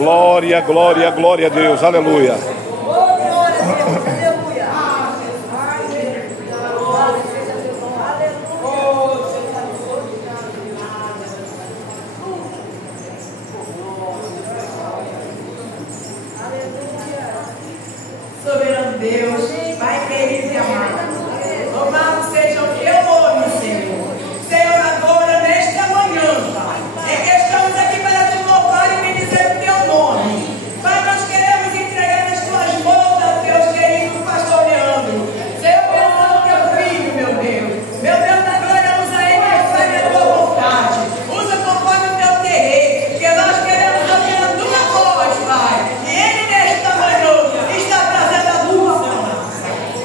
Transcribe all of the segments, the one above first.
Glória, glória, glória a Deus. Aleluia. Soberano Deus, Pai querido e amado, louvado seja o teu nome, Senhor. Senhor, agora, nesta manhã, Pai, é que estamos aqui para te louvar e bendizer o teu nome. Pai, nós queremos entregar nas tuas mãos a Deus querido pastor Leandro. Senhor, pensa no teu filho, meu Deus. Meu Deus da glória, usa ele conforme a tua vontade. Usa conforme o teu querer, que nós queremos ouvir a tua voz, Pai. E ele, nesta manhã, está trazendo a tua palavra.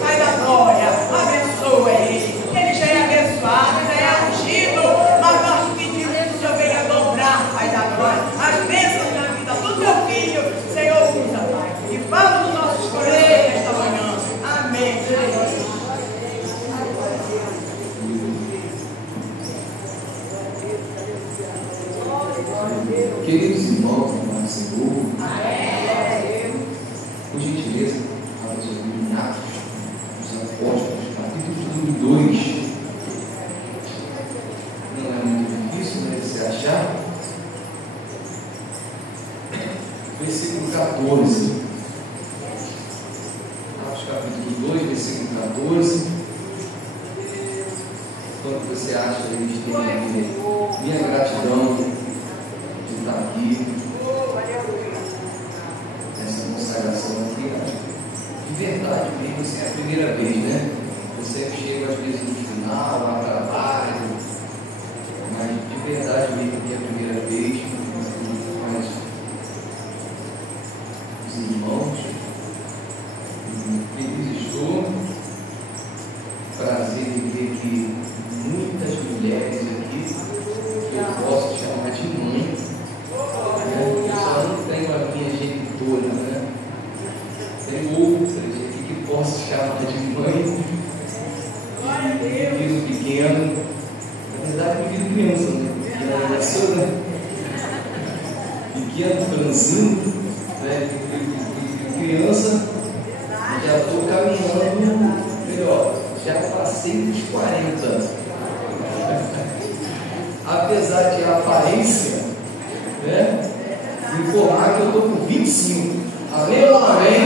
Pai da glória, abençoa ele. Ele já é abençoado, já é ungido, mas nós pedimos que o Senhor venha dobrar, Pai da glória, as bênçãos na vida do teu filho. Senhor, usa, Pai, e fala dos nossos colegas nesta manhã. Amém, Jesus. Queridos irmãos, irmãs, Senhor, por gentileza, abra sua Bíblia em Atos dos Apóstolos, capítulo 2. Não é muito difícil, né, de se achar. Versículo 14. Atos capítulo 2, versículo 14. Quando você acha que a gente tem que ver minha gratidão de estar aqui nessa consagração aqui, de verdade mesmo, assim, é a primeira vez, né? Você chega às vezes no final, lá trabalho, mas de verdade mesmo que é a primeira vez, mas os irmãos, feliz estou, prazer em ver que muitas mulheres aqui que eu posso chamar de mãe. Eu só não tenho a minha genitora, né? Tem outras aqui que posso chamar de mãe. Filho pequeno. Na verdade, eu filho criança, né? Pequeno nasceu, né? Pequeno, franzino, né? Criança, já estou caminhando melhor. Já passei dos 40. Apesar de a aparência, né, informar que eu estou com 25. Amém ou não amém?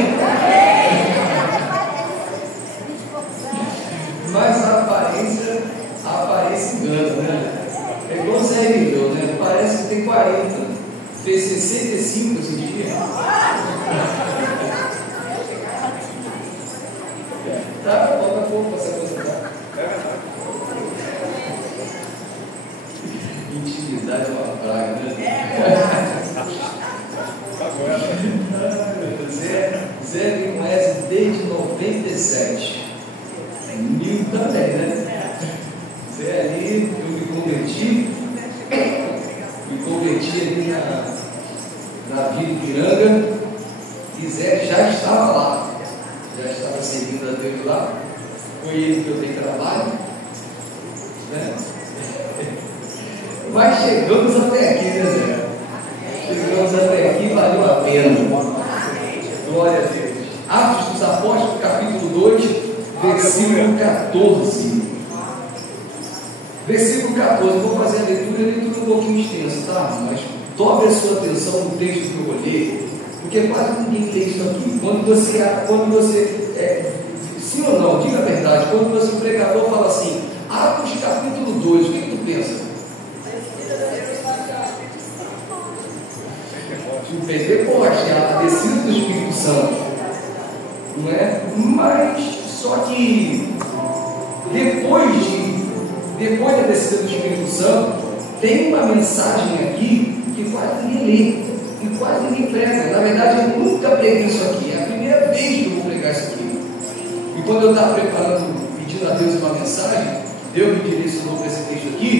Mas a aparência engana, né? É igual o Zé Miguel, né? Parece que tem 40. Fez 65 esse dia. Tá? Falta pouco para se aposentar. Intimidade é uma praga, né? Zé me conhece desde 97. Mil também, né? Zé ali, eu me converti ali na Vila Ipiranga, e Zé já estava lá, já estava servindo a Deus lá. Foi ele que eu dei trabalho, né? Mas chegamos até aqui, né, Zé? Chegamos até aqui, valeu a pena. Glória a Deus. Atos dos Apóstolos, capítulo 2, versículo 14. Versículo 14, vou fazer a leitura um pouquinho extensa, tá? Mas dobre a sua atenção no texto que eu olhei, porque quase ninguém lê isso aqui. Quando você sim ou não, diga a verdade, quando você, o pregador, fala assim, Atos capítulo 2, o que tu pensa? O Pentecoste, a descida do Espírito Santo, não é? Mas só que depois da descida do Espírito Santo, tem uma mensagem aqui que quase ninguém lê e quase ninguém prega. Na verdade, eu nunca preguei isso aqui, é a primeira vez que eu vou pregar isso aqui. E quando eu estava preparando, pedindo a Deus uma mensagem, Deus me direcionou para esse texto aqui.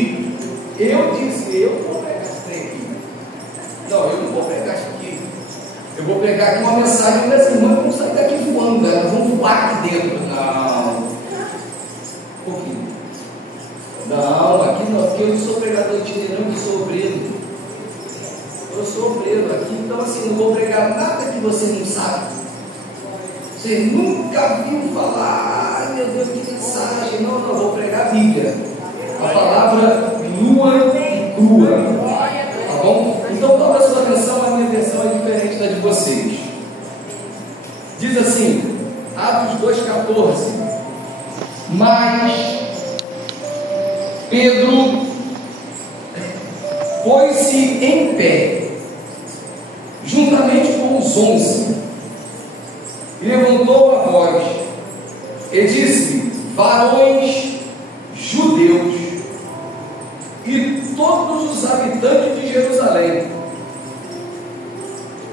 Eu disse, eu vou pregar esse trem aqui. Não, eu não vou pregar isso aqui. Eu vou pregar aqui uma mensagem para as irmãs que vão sair daqui voando, elas vão voar aqui dentro. Não. Um pouquinho. Não, aqui eu não sou pregador itinerante, eu sou obreiro. Eu sou obreiro aqui, então assim, não vou pregar nada que você não sabe. Você nunca viu falar, ai meu Deus, que mensagem. Não, vou pregar a Bíblia. A palavra nua e crua. Tá bom? Então toda a sua atenção, a minha versão é diferente da de vocês. Diz assim, Atos 2,14. Mas Pedro pôs-se em pé, juntamente com os 11, e levantou a voz e disse: varões judeus e todos os habitantes de Jerusalém,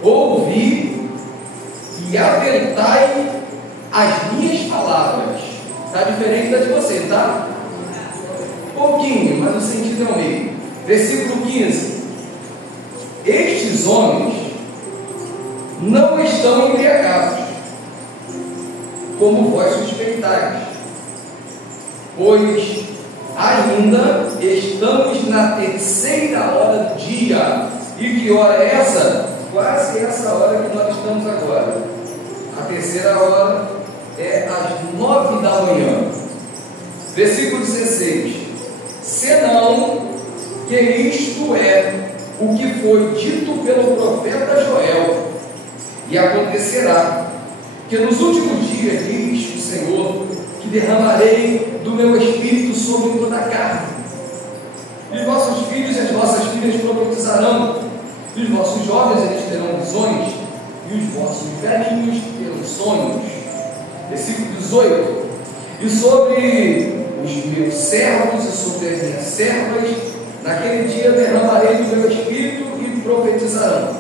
ouvi e atentai as minhas palavras. Está diferente da de você, tá? Pouquinho, mas o sentido é o mesmo. Versículo 15: estes homens não estão embriagados, como vós suspeitais, pois ainda estamos na terceira hora do dia. E que hora é essa? Quase essa hora que nós estamos agora. A terceira hora é às 9 da manhã. Versículo 16: senão que isto é o que foi dito pelo profeta Joel, e acontecerá que nos últimos dias, diz o Senhor, que derramarei do meu espírito sobre toda a carne, e os vossos filhos e as vossas filhas profetizarão, e os vossos jovens eles terão visões, e os vossos velhinhos terão sonhos. Versículo 18: e sobre os meus servos e sobre as minhas servas, naquele dia derramarei do meu espírito e profetizarão,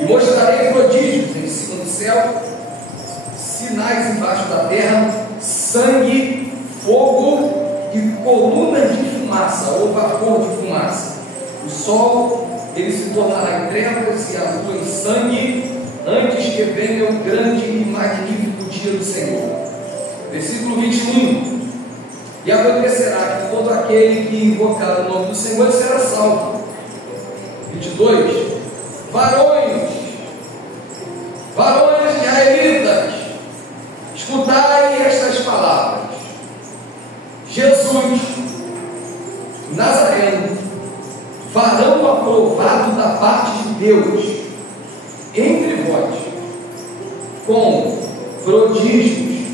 e mostrarei prodígios em cima do céu, sinais embaixo da terra, sangue, fogo e colunas de fumaça, ou vapor de fumaça. O sol ele se tornará em trevas e a lua em sangue, antes que venha o grande e magnífico dia do Senhor. Versículo 21: e acontecerá que todo aquele que invocar o nome do Senhor será salvo. 22: varões israelitas, escutai estas palavras: Jesus Nazareno, varão aprovado da parte de Deus entre vós, com prodígios,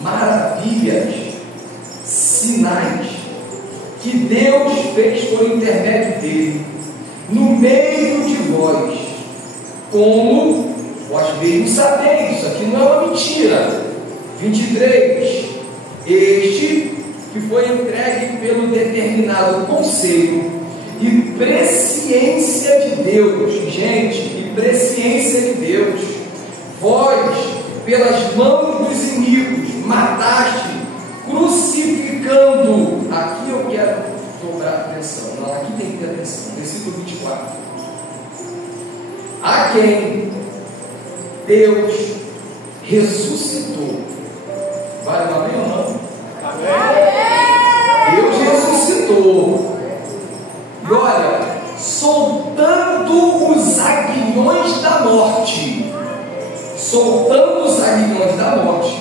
maravilhas, sinais que Deus fez por intermédio dele no meio de vós, como vós mesmos sabeis. Isso aqui não é uma mentira. 23: este que foi entregue pelo determinado conselho e presciência de Deus, gente, e presciência de Deus, vós pelas mãos dos inimigos mataste, crucificando. Aqui eu quero dobrar atenção. Não, aqui tem que ter atenção. Versículo 24: a quem Deus ressuscitou. Vale uma bem ou não? Deus ressuscitou. E olha, soltando os aguilhões da morte. Soltando os aguilhões da morte.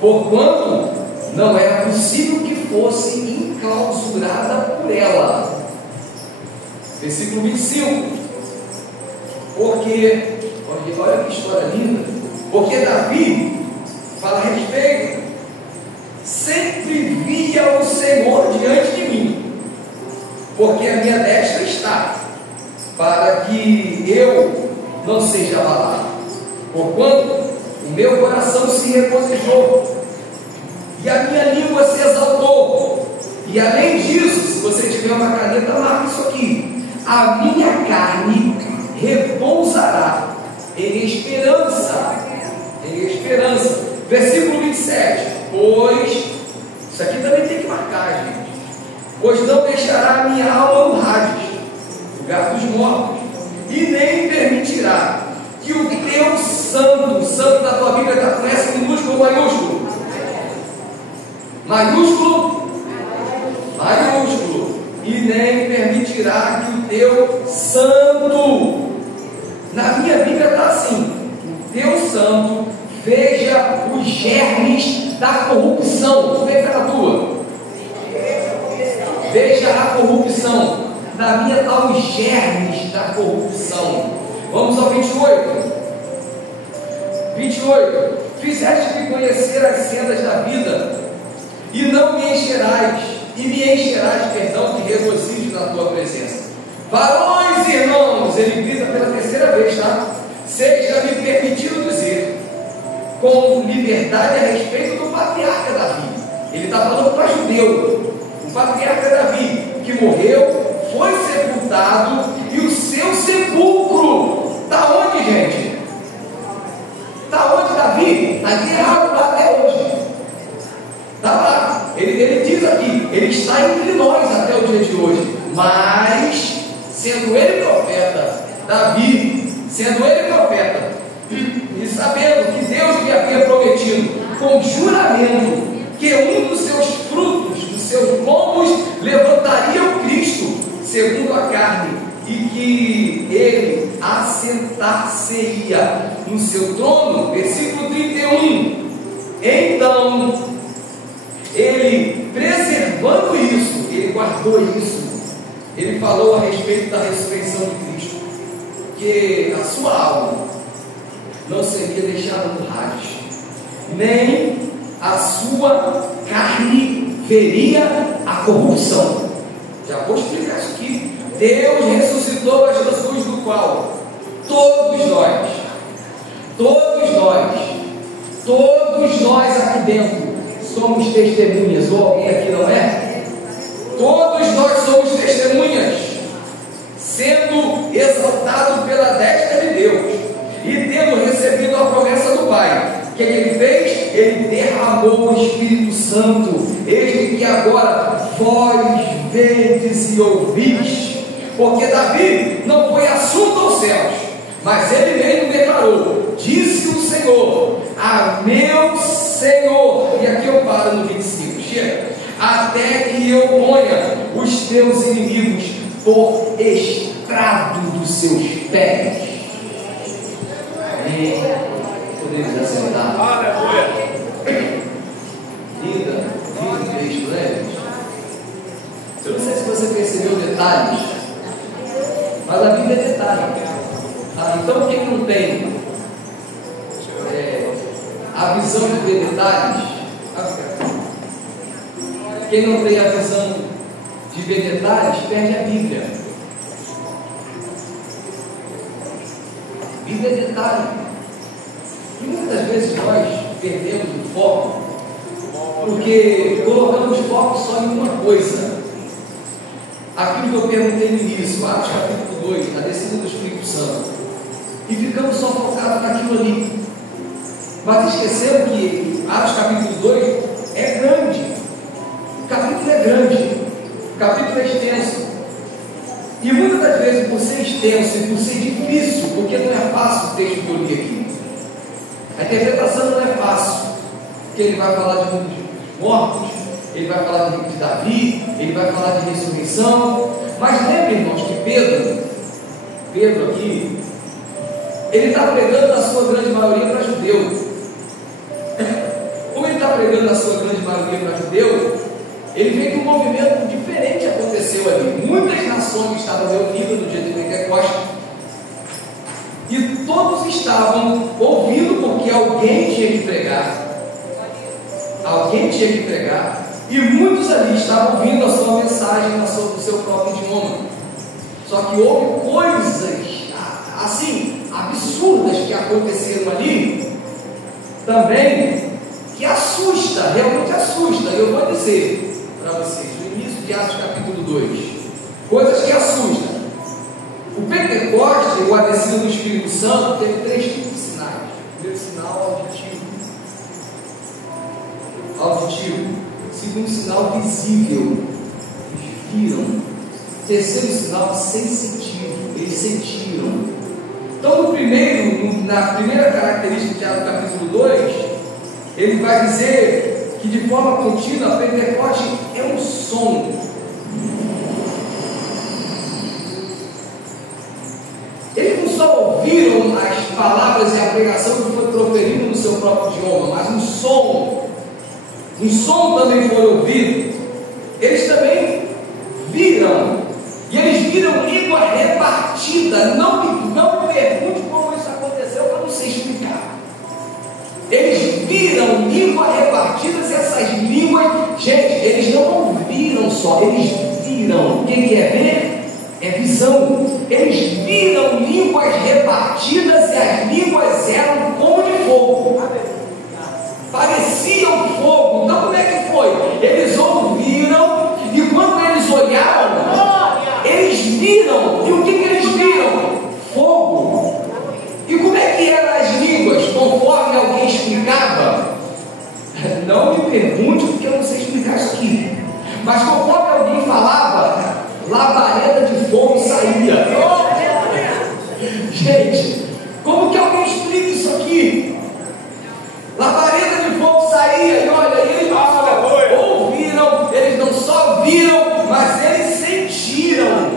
Porquanto não era possível que fosse enclausurada por ela. Versículo 25: porque, olha que história linda, porque Davi fala a respeito: sempre via o Senhor diante de mim, porque a minha destra está, para que eu não seja abalado, porquanto o meu coração se regozijou, e a minha língua se exaltou. E além disso, se você tiver uma caneta, marca isso aqui: a minha carne repousará em esperança. Em esperança. Versículo 27: pois, isso aqui também tem que marcar, gente. Pois não deixará a minha alma no Hades, lugar dos mortos, e nem permitirá que o teu santo, santo da tua Bíblia está com S minúsculo ou maiúsculo? Maiúsculo? Maiúsculo. E nem permitirá que o teu santo não veja os germes da corrupção. Tu vem para a tua. Veja a corrupção. Na minha está os germes da corrupção. Vamos ao 28. 28. Fizeste-me conhecer as sendas da vida, e não me encherás, perdão, de regozijo na tua presença. Varões, irmãos, ele grita pela terceira vez, tá? Seja-me permitido dizer, com liberdade a respeito do patriarca Davi. Ele está falando para judeu. O patriarca Davi, que morreu, foi sepultado, e o seu sepulcro está onde, gente? Está onde, Davi? Está enterrado lá até hoje. Está lá. Ele diz aqui, ele está entre nós até o dia de hoje. Mas, sendo ele profeta, Davi, sendo ele profeta, e sabendo que Deus lhe havia prometido, com juramento, que um dos seus frutos, dos seus lombos, levantaria o Cristo, segundo a carne, e que ele assentar-se-ia no seu trono, versículo 31. Então, ele, preservando isso, ele guardou isso, ele falou a respeito da ressurreição de Cristo, que a sua alma não seria deixada no Hades, nem a sua carne veria a corrupção. Já vou explicar isso aqui. Deus ressuscitou a Jesus, do qual todos nós aqui dentro somos testemunhas. Ou alguém aqui não é? Todos nós somos testemunhas, sendo exaltado pela destra de Deus e tendo recebido a promessa do Pai. O que ele fez? Ele derramou o Espírito Santo, este que agora vós vedes e ouvis. Porque Davi não foi assunto aos céus, mas ele mesmo declarou: disse o Senhor a meu Senhor, e aqui eu paro no 25, chega, até que eu ponha os teus inimigos por estrado dos seus pés. Amém. Podemos acertar. Aleluia. Linda, lindo texto, né? Eu não sei se você percebeu detalhes, mas a Bíblia é detalhe. Então quem não tem a visão de ver detalhes, quem não tem a visão de ver detalhes, perde a Bíblia. Bíblia é detalhe. E muitas vezes nós perdemos o foco, porque colocamos foco só em uma coisa. Aquilo que eu perguntei no início, Atos capítulo 2, a descida do Espírito Santo, e ficamos só focados naquilo ali. Mas esquecemos que Atos capítulo 2 é grande. O capítulo é grande, o capítulo é extenso. E muitas das vezes, por ser extenso e por ser difícil, porque não é fácil o texto que eu li aqui, a interpretação não é fácil, porque ele vai falar de mundo de mortos, ele vai falar do livro de Davi, ele vai falar de ressurreição. Mas lembre, irmãos, que Pedro aqui, ele está pregando na sua grande maioria para judeu. Como ele está pregando na sua grande maioria para judeu, ele vê que um movimento diferente aconteceu ali. Muitas nações estavam reunidas no dia de Pentecostes, e todos estavam ouvindo, porque alguém tinha que pregar. Alguém tinha que pregar. E muitos ali estavam ouvindo a sua mensagem no seu próprio idioma. Só que houve coisas assim, absurdas que aconteceram ali também, que assusta, realmente assusta. Eu vou dizer para vocês, no início de Atos capítulo 2, coisas que assustam. O Pentecostes, ou a descida do Espírito Santo, teve 3 tipos de sinais. O primeiro sinal, auditivo. Segundo sinal, visível. Eles viram. Terceiro sinal, sensitivo. Eles sentiram. Então, na primeira característica de Atos capítulo 2, ele vai dizer que de forma contínua, a Pentecostes é um som. Eles não só ouviram as palavras e a pregação que foi proferido um som também foi ouvido, eles também viram, e eles viram língua repartida. Não me pergunte como isso aconteceu, que eu não sei explicar. Eles viram língua repartidas, e essas línguas, gente, eles não ouviram só, eles viram. O que é ver? É visão. Eles viram línguas repartidas, e as línguas eram como de fogo, pareciam fogo. Então como é que foi? Eles ouviram, e quando eles olharam, eles viram. E o que eles viram? Fogo. E como é que eram as línguas, conforme alguém explicava? Não me pergunte, porque eu não sei explicar isso aqui, mas conforme alguém falava, labareda de fogo saía. Gente, como que alguém explica isso aqui? Labareda de fogo saía, e olha, eles não só ouviram, eles não só viram, mas eles sentiram.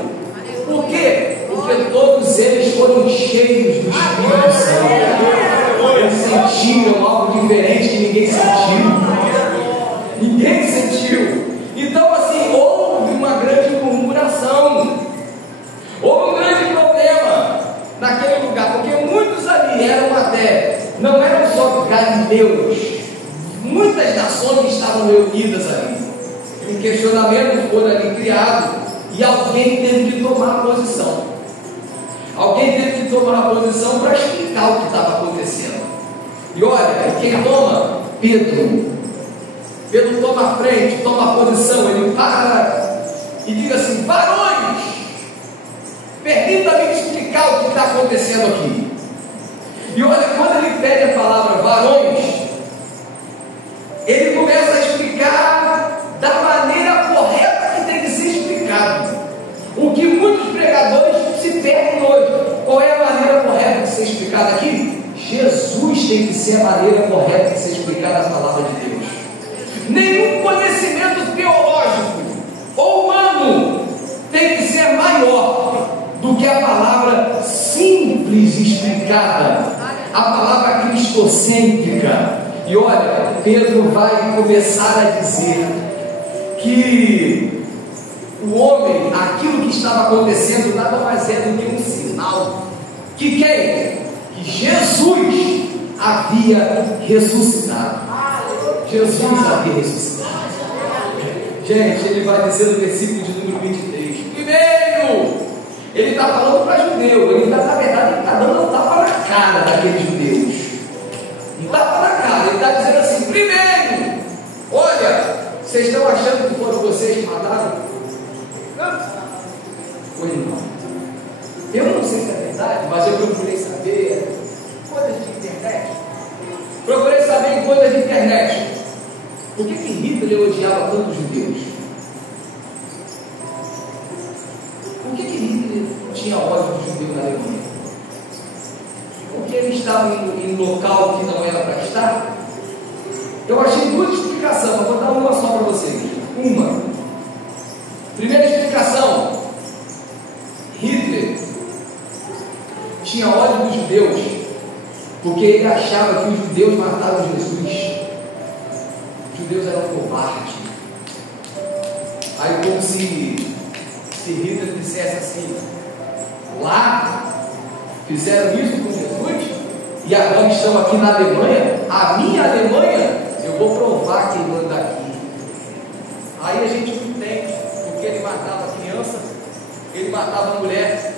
Por quê? Porque todos eles foram cheios do Espírito Santo. Eles sentiram algo diferente que ninguém sentiu. Ninguém sentiu. Então, assim, houve uma grande murmuração. Houve um grande problema naquele lugar, porque muitos ali não eram só galileus, muitas nações estavam reunidas ali. Um questionamento foi ali criado, e alguém teve que tomar posição. Alguém teve que tomar a posição para explicar o que estava acontecendo. E olha, quem toma? Pedro. Pedro toma a frente, toma a posição, ele para e diz assim: varões, permita-me explicar o que está acontecendo aqui. E olha, quando ele pede a palavra varões, ele começa a explicar da maneira correta que tem que ser explicado. O que muitos pregadores se perdem hoje. Qual é a maneira correta de ser explicada aqui? Jesus tem que ser a maneira correta de ser explicada a palavra de Deus. Nenhum conhecimento teológico ou humano tem que ser maior do que a palavra simples explicada, a palavra cristocêntrica. E olha, Pedro vai começar a dizer que o homem, aquilo que estava acontecendo, nada mais é do que um sinal. Que quem? Que Jesus havia ressuscitado. Jesus havia ressuscitado. Gente, ele vai dizer no versículo de número 23. Primeiro, ele está falando para judeu. Ele está, na verdade, ele está dando um tapa na cara daqueles judeus. Um tapa na cara. Ele está dizendo assim: primeiro, olha, vocês estão achando que foram vocês que mataram? Foi não. Eu não sei se é verdade, mas eu procurei saber coisas de internet. Procurei saber em coisas de internet. Por que Hitler odiava tanto os judeus? Por que Hitler tinha ódio dos judeus na Alemanha? Porque ele estava em local que não era para estar? Eu achei duas explicações, vou dar uma só para vocês. Uma. Primeira explicação: Hitler tinha ódio dos judeus porque ele achava que os judeus mataram Jesus. Os judeus eram covardes. Aí, como se Hitler dissesse assim: lá fizeram isso com Jesus e agora estão aqui na Alemanha, a minha Alemanha, eu vou provar quem manda aqui. Aí a gente não entende, porque ele matava criança, ele matava mulher,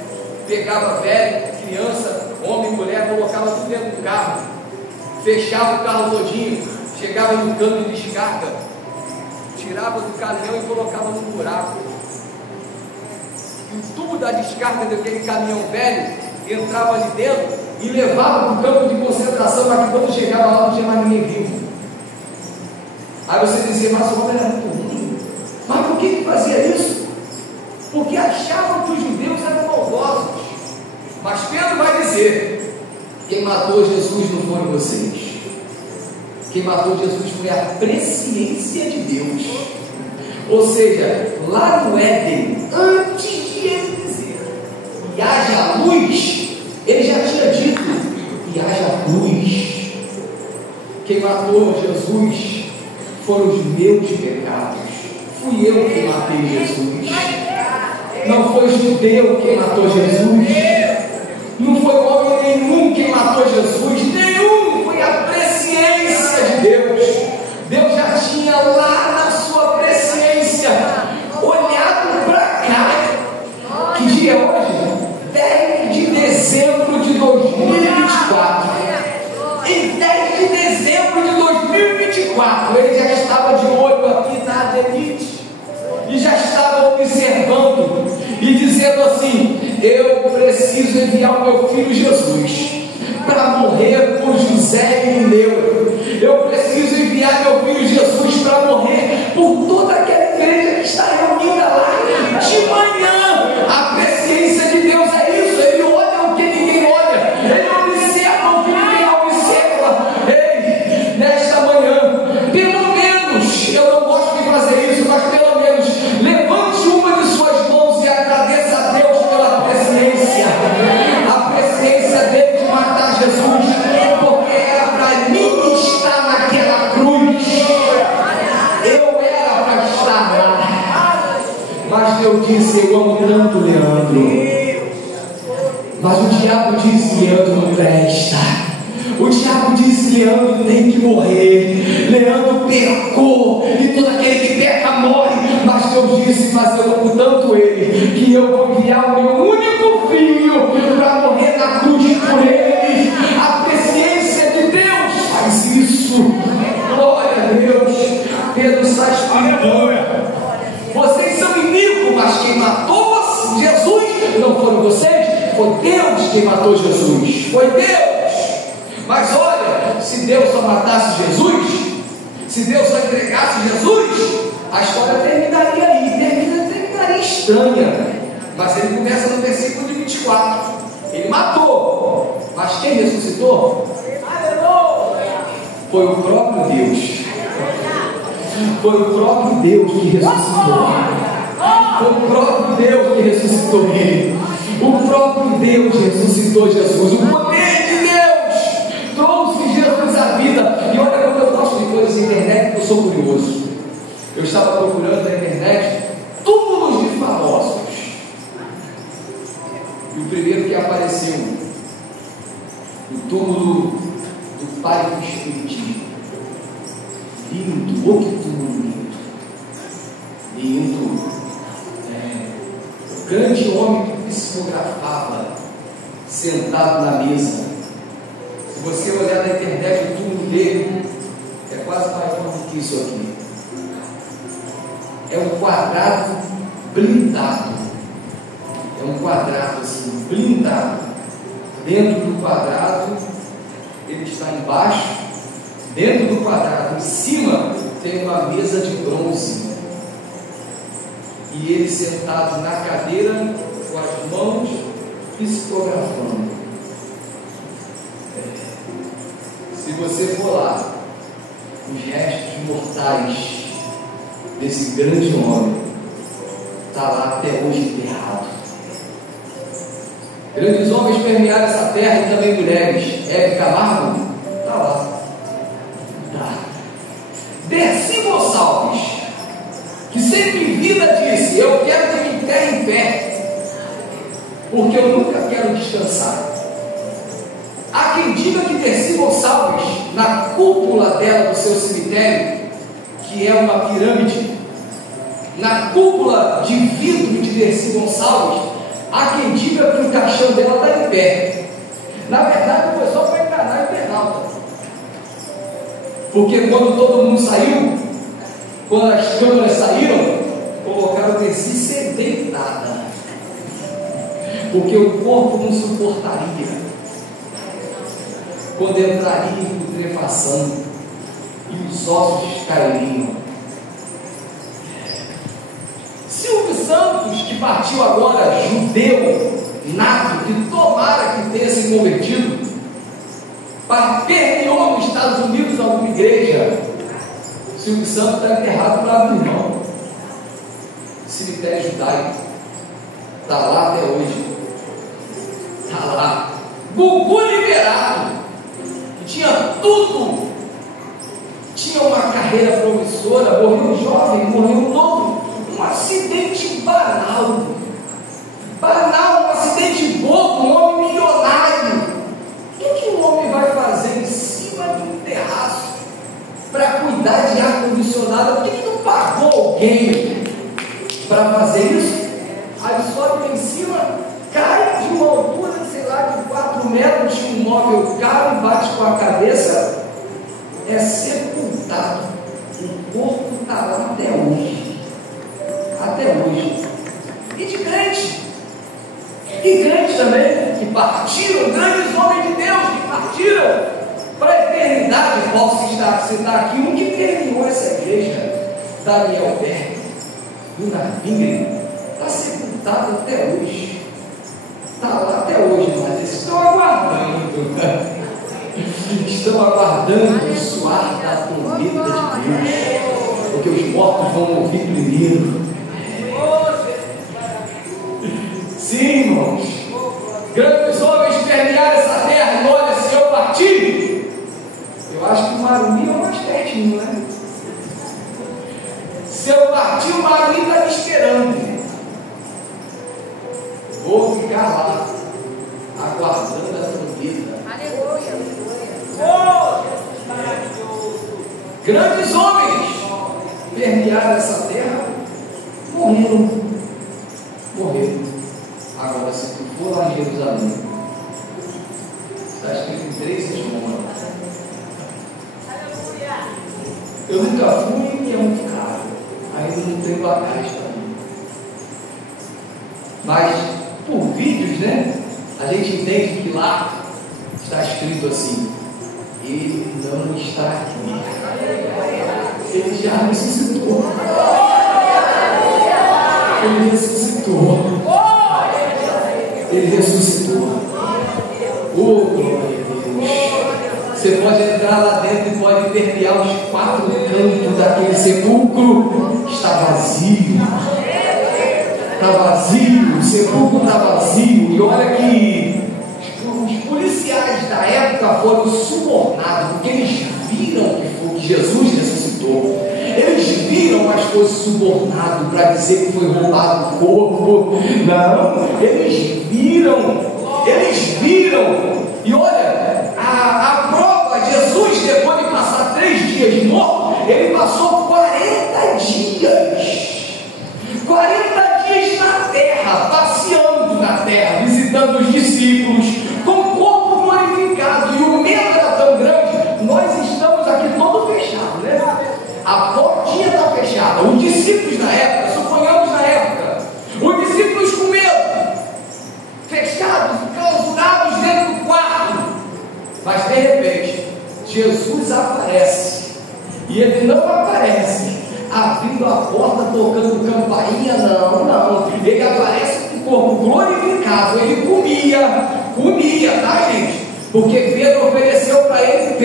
pegava velho, criança, homem e mulher, colocava tudo dentro do carro, fechava o carro todinho, chegava no cano de descarga, tirava do caminhão e colocava no buraco. E o tubo da descarga daquele caminhão velho entrava ali dentro e levava para o campo de concentração, para que quando chegava lá não tinha mais ninguém vivo. Aí você dizia: mas o homem era muito ruim. Mas por que fazia isso? Porque achavam que os judeus eram maldosos. Mas Pedro vai dizer: quem matou Jesus não foram vocês. Quem matou Jesus foi a presciência de Deus. Ou seja, lá no Éden, antes de ele dizer e haja luz, ele já tinha dito: e haja luz. Quem matou Jesus foram os meus pecados. Fui eu que matei Jesus. Não foi judeu quem matou Jesus. Não foi homem nenhum quem matou Jesus. Nenhum. Foi a presciência de Deus. Deus já tinha lá na sua presciência olhado para cá. Que dia é hoje? 10 de dezembro de 2024. Em 10 de dezembro de 2024, ele já estava de olho aqui na Adelite e já estava observando e dizendo assim: eu preciso enviar o meu filho Jesus para morrer por José e Mineu. Eu preciso enviar meu filho Jesus para morrer por toda aquela igreja que está reunida lá de manhã. A presciência de Deus é isso. Ele olha o que ninguém olha, ele observa o que ninguém observa. Ei, nesta manhã, pelo menos, eu não gosto de fazer isso, mas pelo menos levante uma de suas mãos e agradeça a Deus pela presciência. A presciência dele de matar Jesus, porque era para mim estar naquela cruz. Eu era para estar lá. Mas Deus disse: eu amo tanto Leandro. Mas o diabo disse: Leandro não presta. O diabo disse: Leandro tem que morrer. Leandro pecou e todo aquele que peca morre. Mas Deus disse: mas eu amo tanto ele que eu vou enviar o meu único filho para morrer na cruz por ele. A presciência de Deus faz isso. Glória a Deus. Pedro está explicando: vocês são inimigos, mas quem matou Jesus não foram vocês, foi Deus quem matou Jesus. Foi Deus. Mas olha, se Deus só matasse Jesus, se Deus só entregasse Jesus, a história terminaria aí, terminaria estranha. Mas ele começa no versículo de 24. Ele matou, mas quem ressuscitou? Foi o próprio Deus. Foi o próprio Deus que ressuscitou. Foi o próprio Deus que ressuscitou ele. O próprio Deus ressuscitou Jesus. O poder de Deus trouxe Jesus à vida. E olha como eu gosto de coisas na internet, porque eu sou curioso. Eu estava procurando na internet túmulos de famosos. E o primeiro que apareceu, o túmulo do pai do Espiritismo. Lindo, outro túmulo lindo. Lindo. O grande homem que psicografava sentado na mesa. Se você olhar na internet o túmulo dele, é quase mais forte que isso aqui. É um quadrado blindado. É um quadrado assim, blindado. Dentro do quadrado, ele está embaixo. Dentro do quadrado, em cima, tem uma mesa de bronze. E ele sentado na cadeira, com as mãos psicografando. Se você for lá, os restos mortais desse grande homem está lá até hoje enterrado. Grandes homens permearam essa terra e também mulheres. Hebe Camargo está lá. Dercy Gonçalves, que sempre em vida disse: eu quero que me enterre em pé, porque eu nunca quero descansar. Há quem diga que Dercy Gonçalves, na cúpula dela do seu cemitério, que é uma pirâmide, na cúpula de vidro de Dercy Gonçalves, há quem diga que o caixão dela está em pé. Na verdade, foi só para enganar o internauta. Porque quando todo mundo saiu, quando as câmeras saíram, colocaram Dercy sedentada, porque o corpo não suportaria, quando entraria em putrefação e os ossos cairiam. Silvio Santos, que partiu agora, judeu nato, que tomara que tenha se convertido, permeou nos Estados Unidos alguma igreja. Silvio Santos está enterrado para Abrão, cemitério judaico, está lá até hoje, está lá. Gugu Liberato, que tinha tudo, tinha uma carreira promissora, professora, morreu jovem, morreu novo. Um acidente banal. Banal, um acidente bobo, um homem milionário. O que um homem vai fazer em cima de um terraço para cuidar de ar-condicionado? Por que não pagou alguém para fazer isso? Aí sobe lá em cima, cai de uma altura, sei lá, de 4 metros, um móvel caro, bate com a cabeça, é sepultado. O corpo está lá até hoje. Até hoje. E de crente. E crente também, que partiram, grandes homens de Deus que partiram para a eternidade. Posso citar aqui um que terminou essa igreja, Daniel Berg, do Navingre, está sepultado até hoje. Está lá até hoje, mas eles estão aguardando. Estão aguardando o suar da trombeta de Deus, porque os mortos vão ouvir primeiro. Sim, irmãos, grandes homens permearam essa terra. E olha, se eu partir, eu acho que o Marumbi é mais pertinho, né? Se eu partir, o Marumbi está me esperando. Vou ficar lá, aguardando a trombeta. Aleluia. Grandes homens permearam essa terra, morreram. Agora, se tu for lá em Jerusalém, está escrito em 3 João. Eu nunca fui e é muito caro. Ainda não tenho bagagem para mim. Mas, por vídeos, né? A gente entende que lá está escrito assim: Ele não está aqui. Ele já ressuscitou. Ele ressuscitou. Ele ressuscitou. Oh, glória a Deus. Você pode entrar lá dentro e pode permear os 4 cantos daquele sepulcro. Está vazio. Está vazio. O sepulcro está vazio. E olha que os policiais da época foram subornados, porque eles viram que Jesus ressuscitou. Eles viram, mas foi subornado para dizer que foi roubado o corpo. Não, eles viram. E olha, a prova, Jesus, depois de passar 3 dias morto, ele passou 40 dias. 40 dias na terra, passeando na terra, visitando os discípulos, com o corpo glorificado. E o medo era tão grande, nós estamos aqui todo fechado, né? A portinha está fechada. Os discípulos na época, suponhamos na época, os discípulos com medo, fechados, clausurados dentro do quarto. Mas de repente, Jesus aparece. E ele não aparece abrindo a porta, tocando campainha, não. Ele aparece com o corpo glorificado. Ele comia, tá, gente? Porque Pedro ofereceu para ele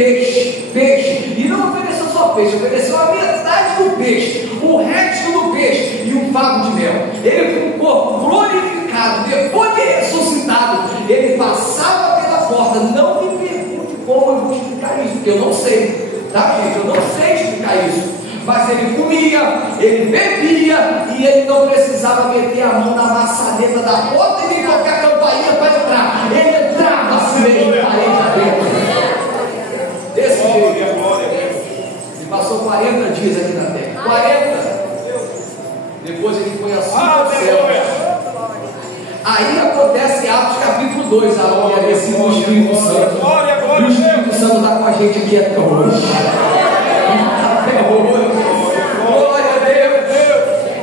peixe, e não ofereceu só peixe, ofereceu a metade do peixe, o resto do peixe e um favo de mel. Ele com o corpo glorificado, depois de ressuscitado, ele passava pela porta. Não me pergunte como eu vou explicar isso, porque eu não sei, tá, gente? Eu não sei explicar isso. Mas ele comia, ele bebia, e ele não precisava meter a mão na maçaneta da porta e nem tocar a campainha para entrar. Ele entrava assim mesmo, parede dentro. Desse jeito. Ele passou 40 dias aqui na terra. 40. Depois ele foi assunto ao céu. Aí acontece Atos capítulo 2, aonde é descido o Espírito Santo. E o Espírito Santo está com a gente aqui até hoje. Glória a Deus.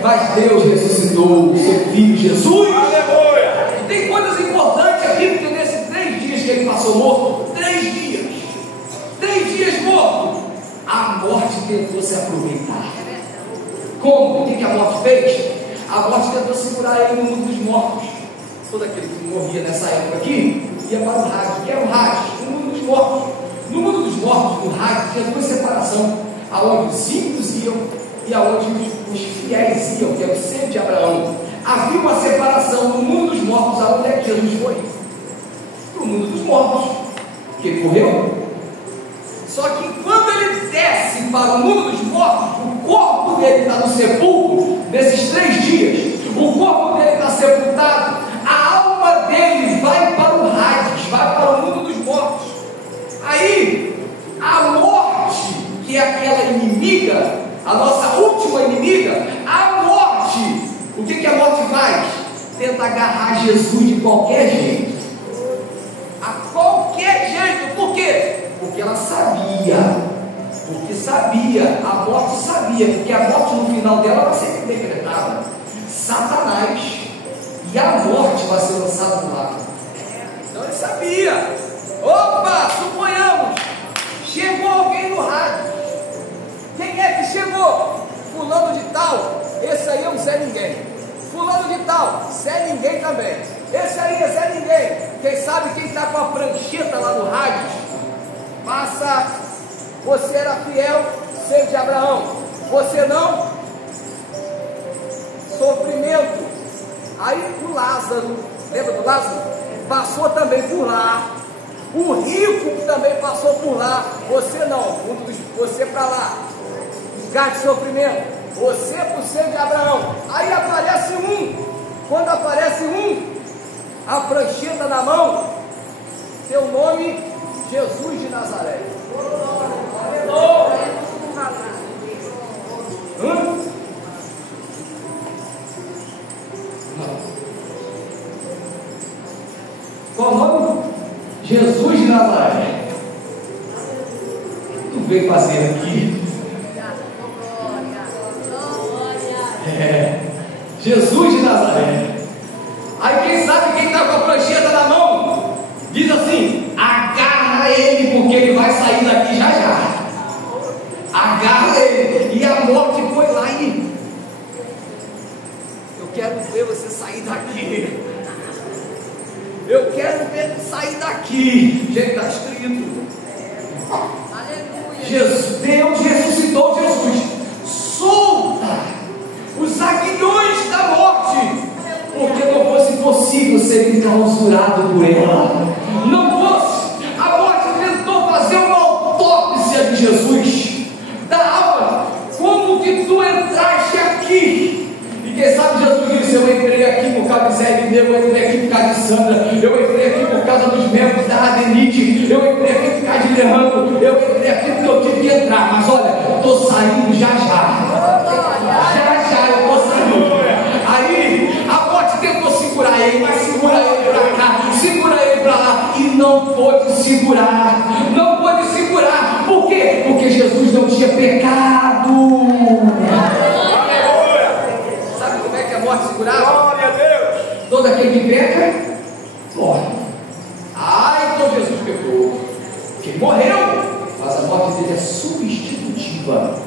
Mas Deus ressuscitou o seu filho Jesus. Aleluia. Tem coisas importantes aqui, porque nesses 3 dias que ele passou morto, 3 dias morto, a morte tentou se aproveitar. Como? O que a morte fez? A morte tentou segurar ele no mundo dos mortos. Todo aquele que morria nessa época aqui ia para o Hades. Que era o Hades? No mundo dos mortos. No mundo dos mortos, no Hades, tinha 2 separações: aonde os ímpios iam e aonde os fiéis iam, que é o seio de Abraão. Havia uma separação no mundo dos mortos, aonde é que Jesus foi? Para o mundo dos mortos, que ele morreu. Só que quando ele desce para o mundo dos mortos, o corpo dele está no sepulcro, nesses 3 dias, o corpo dele está sepultado, a alma dele vai para o Hades, vai para o mundo dos mortos. Aí, a morte, que é aquela inimiga, a nossa última inimiga, a morte, o que a morte faz? Tenta agarrar Jesus de qualquer jeito. A qualquer jeito. Por quê? Porque ela sabia. Porque sabia, a morte sabia, porque a morte no final dela vai ser decretada. Satanás e a morte vai ser lançada no lago. Então ele sabia. Opa, suponhamos, chegou alguém no rádio. Quem é que chegou? Fulano de tal. Esse aí é um Zé Ninguém. Fulano de tal, Zé Ninguém também. Esse aí é Zé Ninguém. Quem sabe quem está com a prancheta lá no rádio? Passa. Você era fiel, seja de Abraão. Você não? Sofrimento. Aí o Lázaro, lembra do Lázaro? Passou também por lá. O rico também passou por lá. Você não, você para lá. Lugar de sofrimento. Você por ser de Abraão. Aí aparece um. Quando aparece um, a prancheta na mão, seu nome, Jesus de Nazaré. Qual o nome? Jesus de Nazaré. O que tu veio fazer aqui? Jesus de Nazaré. Aí quem sabe quem está com a prancheta na mão diz assim: agarra ele, porque ele vai sair daqui já já. Agarra ele. E a morte foi lá e eu quero ver você sair daqui. Eu quero ver sair daqui. Gente, está escrito. Jesus, Deus ressuscitou Jesus. Solta os aguilhões da morte, porque não fosse possível ser enclausurado por ela. Não fosse. A morte tentou fazer uma autópsia de Jesus, da alma. Como que tu entraste aqui? E quem sabe Jesus disse: eu entrei aqui por causa de Zé Mineu, eu entrei aqui por causa de Sandra, eu entrei aqui por causa dos membros da Adenite, eu entrei aqui por causa de Leandro, eu entrei aqui porque eu tive que entrar. Mas olha, eu estou saindo já já. Já eu estou saindo. Aí a morte tentou segurar ele, mas segura ele para cá, segura ele para lá, e não pôde segurar. Não pôde segurar. Por quê? Porque Jesus não tinha pecado. Sabe como é que a morte segurava? Glória a Deus. Todo aquele que peca, morre. Então Jesus pecou, porque ele morreu, mas a morte dele é substitutiva.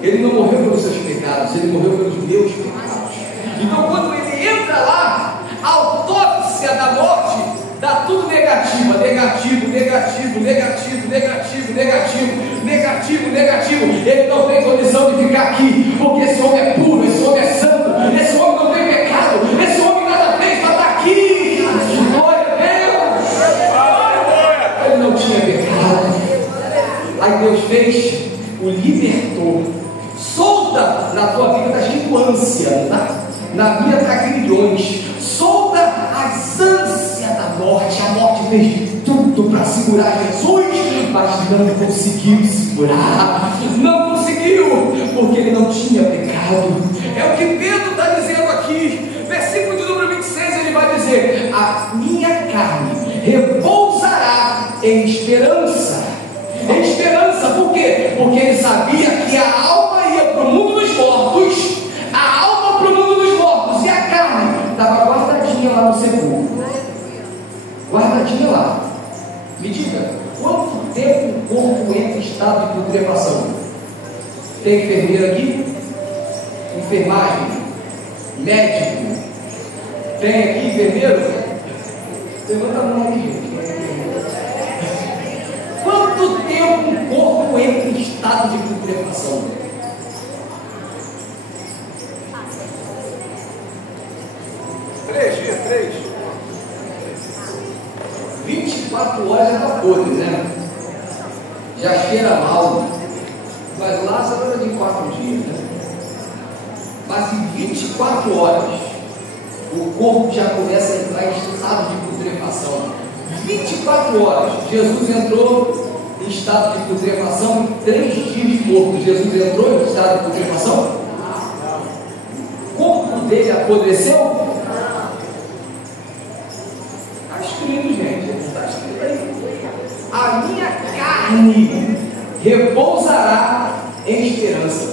Ele não morreu pelos seus pecados, ele morreu pelos meus pecados. Então quando ele entra lá, a autópsia da morte dá tudo negativo, negativo, negativo, negativo, negativo, negativo, negativo, negativo. Ele não tem condição de ficar aqui, porque esse homem é puro, esse homem é santo, esse homem não tem pecado, esse homem nada fez para estar aqui. Glória a Deus. Ele não tinha pecado. Aí Deus fez, o libertou. Solta na tua vida, está escrito ânsia, na minha está grilhões. Solta as ânsias da morte. A morte fez de tudo para segurar Jesus, mas não conseguiu segurar. Não conseguiu, porque ele não tinha pecado. É o que Pedro está dizendo aqui. Versículo de número 26, ele vai dizer: a minha carne repousará em esperança. Em esperança, por quê? Porque ele sabia que a alma ia para o mundo dos mortos, a alma para o mundo dos mortos, e a carne estava guardadinha lá no sepulcro. Guardadinha lá. Me diga, quanto tempo o corpo entra em estado de putrefação? Tem enfermeira aqui? Enfermagem? Médico? Tem aqui enfermeiro? Levanta a mão aí, gente. Quanto tempo o corpo entra em estado de putrefação? Três. 24 horas já está podre, né? Já cheira mal. Mas Lázaro era de 4 dias, né? Mas em 24 horas, o corpo já começa a entrar em estado de putrefação. 24 horas, Jesus entrou em estado de putrefação em 3 dias morto. Jesus entrou em estado de putrefação? O corpo dele apodreceu? Está escrito, gente. Está escrito aí. A minha carne repousará em esperança.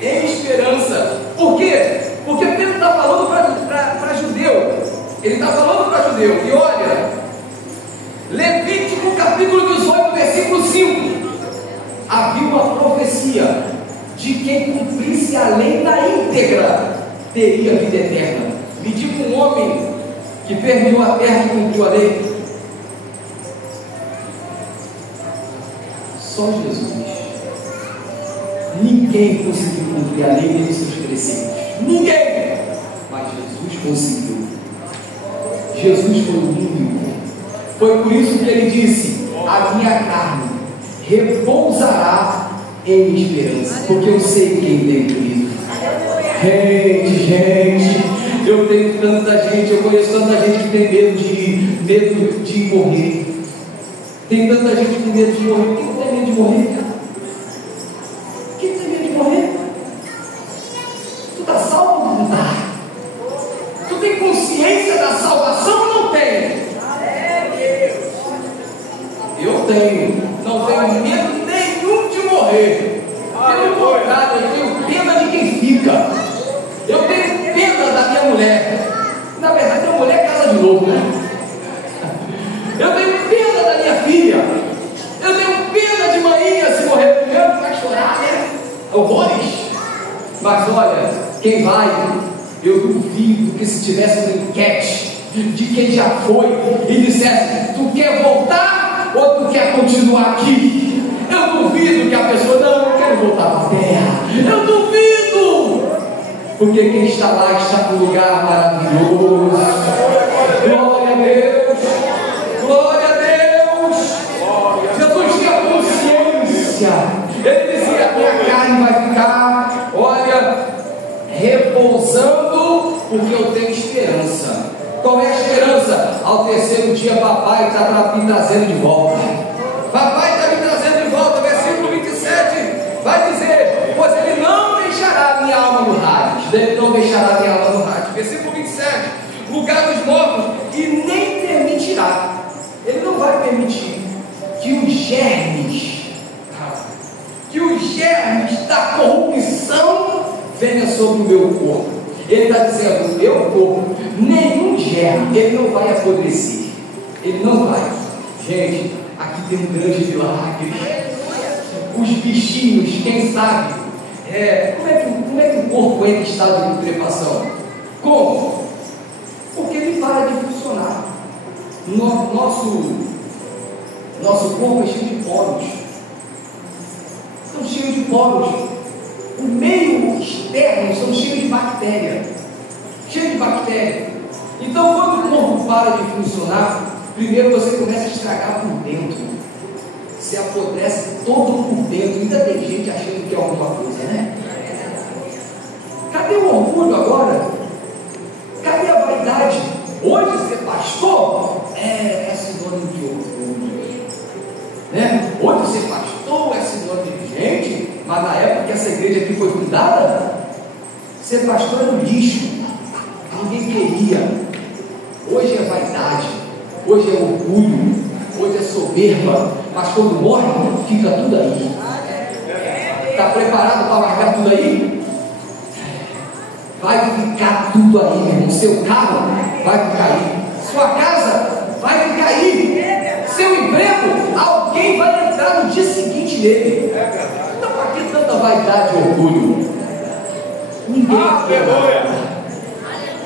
Em esperança. Por quê? Porque Pedro está falando para judeu. Ele está falando para judeu. E olha, Levítico capítulo 18, versículo 5. Havia uma profecia de quem cumprisse a lei na íntegra teria vida eterna. Me diga um homem que permeou a terra e cumpriu a lei. Só Jesus. Ninguém conseguiu cumprir a lei nem seus preceitos. Ninguém! Mas Jesus conseguiu. Jesus foi o único. Foi por isso que ele disse: a minha carne repousará em esperança, porque eu sei quem tem crido. Gente, eu tenho tanta gente, eu conheço tanta gente que tem medo de morrer. Tem tanta gente com medo de morrer. Quem tem medo de morrer? Quem tem medo de morrer? Tu está salvo ou não está? Tu tem consciência da salvação ou não tem? Eu tenho. Não tenho medo nenhum de morrer. Pelo contrário, eu tenho pena de quem fica. Eu tenho pena da minha mulher. Na verdade, a mulher casa de novo, né? Eu tenho pena da minha filha. Eu tenho pena de manhã se morrer primeiro, vai chorar, né? Horrores. Mas olha, quem vai, eu duvido que se tivesse uma enquete de quem já foi e dissesse: tu quer voltar ou tu quer continuar aqui? Eu duvido que a pessoa: não, eu quero voltar para a terra. Eu duvido, porque quem está lá está num lugar maravilhoso. Glória a Deus. Glória a Deus. Jesus tinha consciência. Ele dizia: a minha carne vai ficar, olha, repousando, porque eu tenho esperança. Qual é a esperança? Ao 3º dia, papai está me trazendo de volta. Papai está me trazendo de volta. Versículo 27 vai dizer: pois ele não deixará minha alma no Hades. Ele não deixará minha alma no Hades. Versículo 27: lugar dos mortos, e nem permitirá. Ele não vai permitir que os germes da corrupção venham sobre o meu corpo. Ele está dizendo: o meu corpo, nenhum germe, ele não vai apodrecer. Ele não vai. Gente, aqui tem um grande milagre. Os bichinhos, quem sabe, como é que o corpo entra em estado de putrefação? Como? Porque ele para de funcionar. Nosso corpo é cheio de poros. Estão cheios de poros. O meio externo estão cheios de bactéria. Cheio de bactéria. Então, quando o corpo para de funcionar, primeiro você começa a estragar por dentro. Se apodrece todo por dentro. Ainda tem gente achando que é alguma coisa, né? Cadê o orgulho agora? Cadê a vaidade? Hoje ser pastor é sinônimo de orgulho, né? Hoje ser pastor é sinônimo de gente, mas na época que essa igreja aqui foi fundada, ser pastor era um lixo, ninguém queria. Hoje é vaidade, hoje é orgulho, hoje é soberba, mas quando morre, fica tudo aí. Está preparado para largar tudo aí? Vai ficar tudo aí, meu irmão. Seu carro vai ficar aí, sua casa vai ficar aí, seu emprego, alguém vai entrar no dia seguinte nele. Então, para que tanta vaidade e orgulho? Ninguém aqui é nada.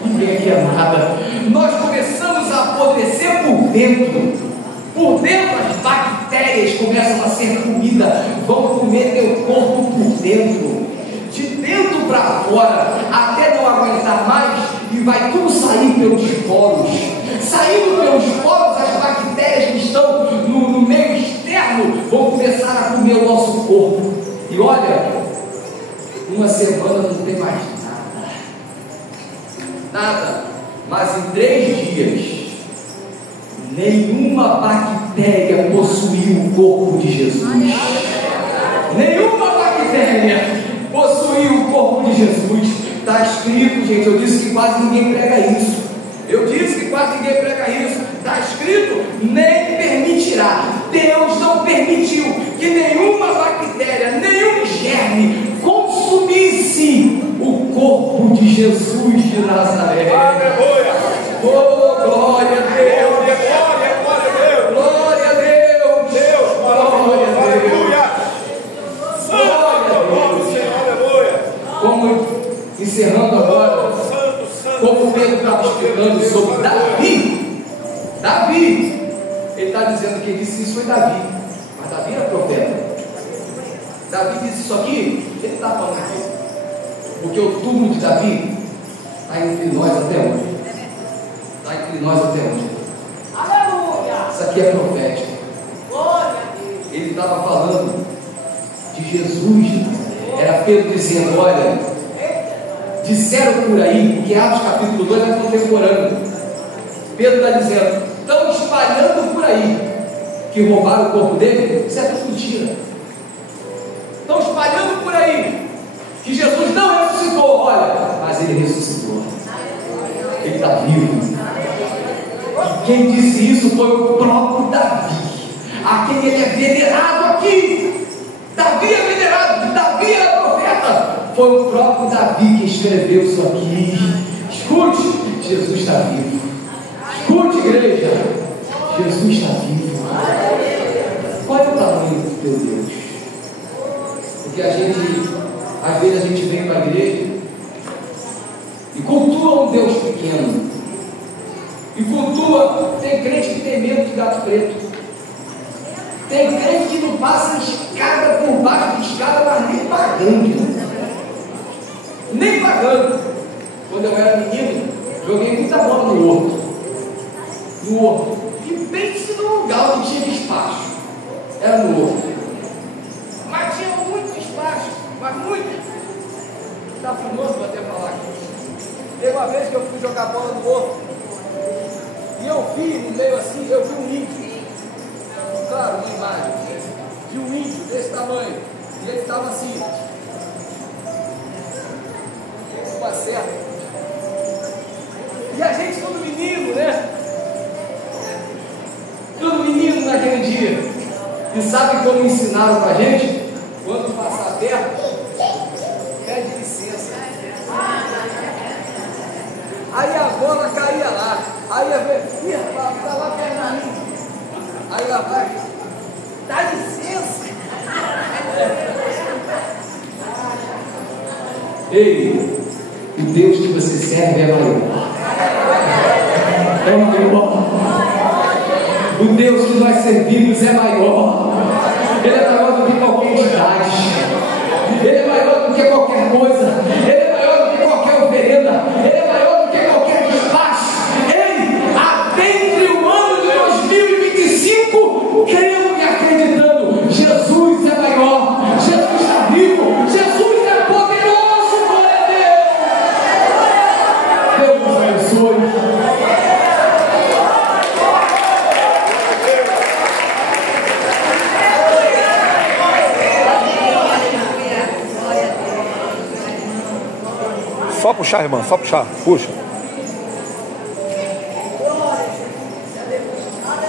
Ninguém aqui é nada. Nós começamos a apodrecer por dentro. Por dentro as bactérias começam a ser comidas, vão comer teu corpo por dentro, de dentro para fora, até não aguentar mais, e vai tudo sair pelos poros. Saindo pelos poros, as bactérias que estão no meio externo vão começar a comer o nosso corpo. E olha, uma semana não tem mais nada, mas em 3 dias, nenhuma bactéria possuiu o corpo de Jesus. Nenhuma bactéria possuiu o corpo de Jesus. Está escrito, gente. Eu disse que quase ninguém prega isso. Está escrito: nem permitirá. Deus não permitiu que nenhuma bactéria, nenhum germe consumisse o corpo de Jesus de Nazaré. Aleluia! Oh, glória a Deus! Glória a Deus! Deus, glória a Deus! Aleluia! Santo é o nome, Senhor, aleluia! Como encerrando agora, como Pedro estava explicando sobre Davi, ele está dizendo que quem disse isso foi Davi, mas Davi era profeta. Davi disse isso aqui, ele está falando aqui, porque o túmulo de Davi está entre nós até hoje. Aleluia! Isso aqui é profético. Glória a Deus! Ele estava falando de Jesus. Era Pedro dizendo: olha, disseram por aí, porque Atos capítulo 2 é contemporâneo. Pedro está dizendo: estão espalhando por aí que roubaram o corpo dele. Isso é tudo mentira. Estão espalhando por aí que Jesus não ressuscitou. Olha, mas ele ressuscitou. Ele está vivo. E quem disse isso foi o próprio Davi, a quem ele é venerado aqui. Davi é venerado, Davi é profeta. Foi o próprio Davi que escreveu isso aqui. Escute, Jesus está vivo. Escute, igreja, Jesus está vivo. Qual é o tamanho do teu Deus? Porque às vezes a gente vem para a igreja e cultua um Deus pequeno. E cultua, tem crente que tem medo de gato preto. Tem crente que não passa escada por baixo de escada, mas nem pagando. Nem pagando. Quando eu era menino, joguei muita bola no horto. E bem-se no lugar onde tinha espaço. Era no horto. Mas tinha muito espaço, mas muito. Está famoso para até falar aqui. Teve uma vez que eu fui jogar bola no horto. E eu vi no meio assim, eu vi um índio. Claro, uma imagem. Vi um índio desse tamanho. E ele estava assim. Uma serra. E a gente tudo menino, né? Tudo menino naquele dia. E sabe como ensinaram pra gente? Quando passar perto, pede licença. Aí a bola caía lá. Aí a velha, está lá perto da mim. Aí ela vai, dá licença. Ei, o Deus que você serve é maior. É maior. O Deus que nós servimos é maior. Ele é maior do que qualquer entidade. Ele é maior do que qualquer coisa. Ele é maior do que qualquer oferenda. Ele é maior do que qualquer despacho. Ele, adentre o ano de 2025, crendo e acreditando. Jesus é maior. Jesus está vivo. Jesus é poderoso. Glória a Deus. Deus nos abençoe. Só puxar, irmã, só puxar. Puxa.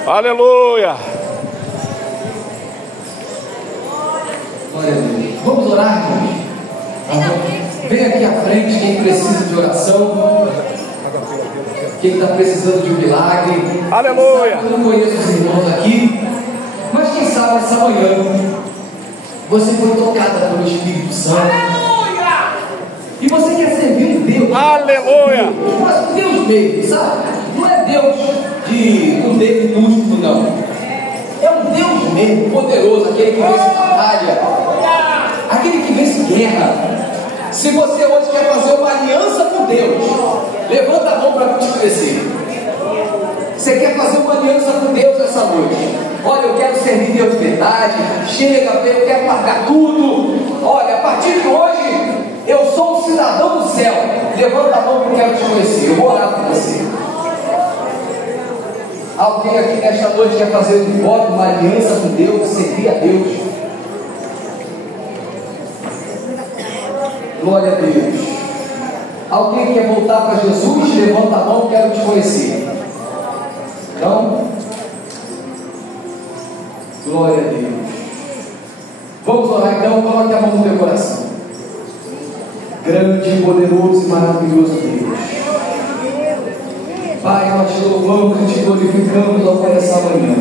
Aleluia. Glória a Deus. Vamos orar, irmãos. Vem aqui à frente quem precisa de oração. Quem está precisando de um milagre. Aleluia. Eu não conheço os irmãos aqui, mas quem sabe essa manhã você foi tocada pelo Espírito Santo. E você quer servir um Deus. Aleluia. Mas um Deus mesmo, sabe? Não é Deus de um dedo minúsculo, não. É um Deus mesmo, poderoso, aquele que vence batalha, aquele que vence guerra. Se você hoje quer fazer uma aliança com Deus, levanta a mão para te oferecer. Você quer fazer uma aliança com Deus essa noite? Olha, eu quero servir Deus de verdade. Chega, eu quero largar tudo. partir de hoje, eu sou um cidadão do céu. Levanta a mão que eu quero te conhecer. Eu vou orar por você. Alguém aqui nesta noite quer fazer um voto, uma aliança com Deus, servir a Deus? Glória a Deus. Alguém quer voltar para Jesus? Levanta a mão, quero te conhecer. Não? Glória a Deus. Vamos orar então, coloque a mão no teu coração. Grande, poderoso e maravilhoso Deus. Pai, nós te louvamos e te glorificamos ao essa manhã.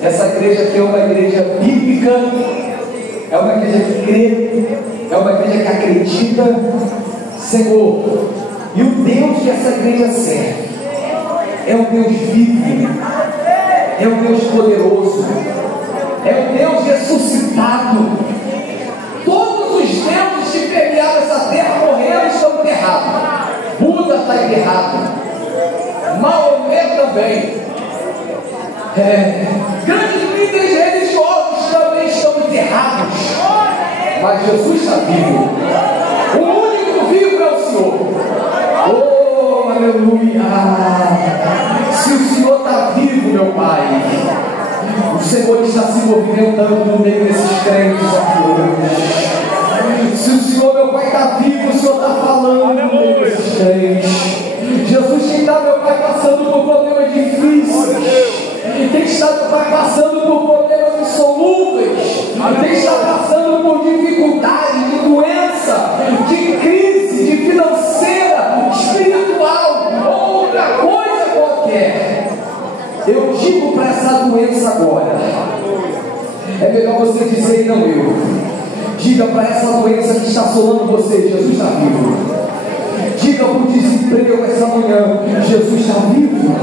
Essa igreja aqui é uma igreja bíblica, é uma igreja que crê, é uma igreja que acredita, Senhor. E o Deus que essa igreja serve é um Deus vivo, é um Deus poderoso, é um Deus ressuscitado. Todos os deuses que permearam essa terra morreram e estão enterrados. Buda está enterrado, Maomé também, grandes líderes religiosos também estão enterrados, mas Jesus está vivo. O único vivo é o Senhor. Oh, aleluia! Se o Senhor está vivo, meu Pai, o Senhor está se movimentando no meio desses crentes aqui hoje. Se o Senhor, meu Pai, está vivo, o Senhor está falando no meio desses crentes. Jesus, quem está, meu Pai, passando por problemas difíceis, quem está, meu Pai, passando por problemas insolúveis, quem está passando por dificuldade, de doença, de crise, de financeira, espiritual, ou outra coisa qualquer, eu digo para essa doença agora, é melhor você dizer, não eu. Diga para essa doença que está assolando você, Jesus está vivo. Diga para o desemprego essa manhã, Jesus está vivo.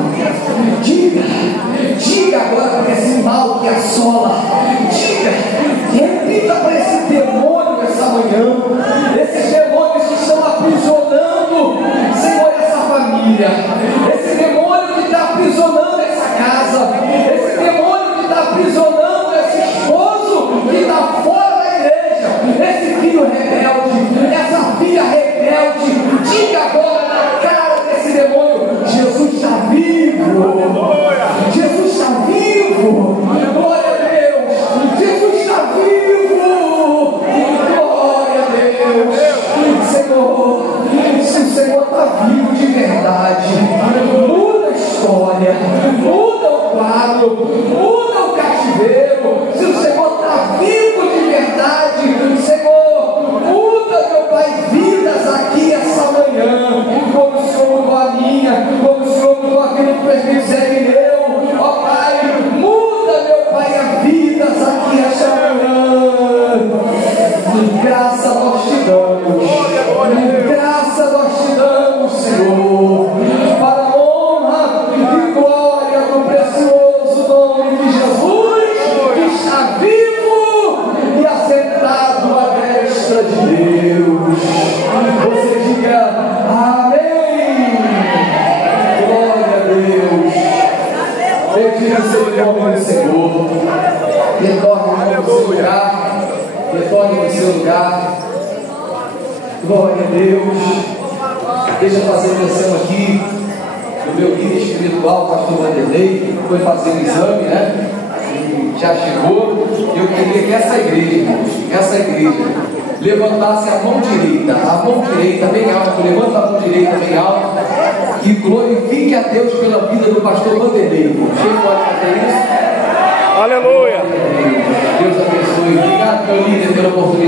Diga agora para esse mal que assola. Repita para esse demônio essa manhã. Esses demônios que estão aprisionando, Senhor, essa família. Esse demônio que está aprisionando essa casa. Esse demônio que está aprisionando esse esposo que está fora da igreja. Esse filho rebelde, essa filha rebelde. Diga agora na cara desse demônio: Jesus está vivo. Jesus está vivo. Glória a Deus. Jesus está vivo. Glória a Deus. Senhor, se o Senhor está vivo de verdade, muda a história, muda o quadro, muda o cativeiro. Se o Senhor está vivo de verdade, Senhor, muda, meu Pai, vidas aqui essa manhã, como o Senhor mudou a minha, como o Senhor mudou a vida do presbítero meu, ó Pai, muda, meu Pai, a vidas aqui essa manhã. Graça nós te damos, graça nós te damos, Senhor, para a honra e glória do precioso nome de Jesus, que está vivo e assentado à destra de Deus. Você diga amém. Glória a Deus. Bendito seja o nome do Senhor. Retorne no seu lugar. Retorne no seu lugar. Glória a Deus. Deixa eu fazer menção aqui do meu guia espiritual, pastor Vanderlei, que foi fazer o exame, né? E já chegou. Eu queria que essa igreja levantasse a mão direita bem alta, levanta a mão direita bem alta e glorifique a Deus pela vida do pastor Vanderlei. Quem pode fazer isso? Aleluia! Deus abençoe. Obrigado, meu líder, pela oportunidade.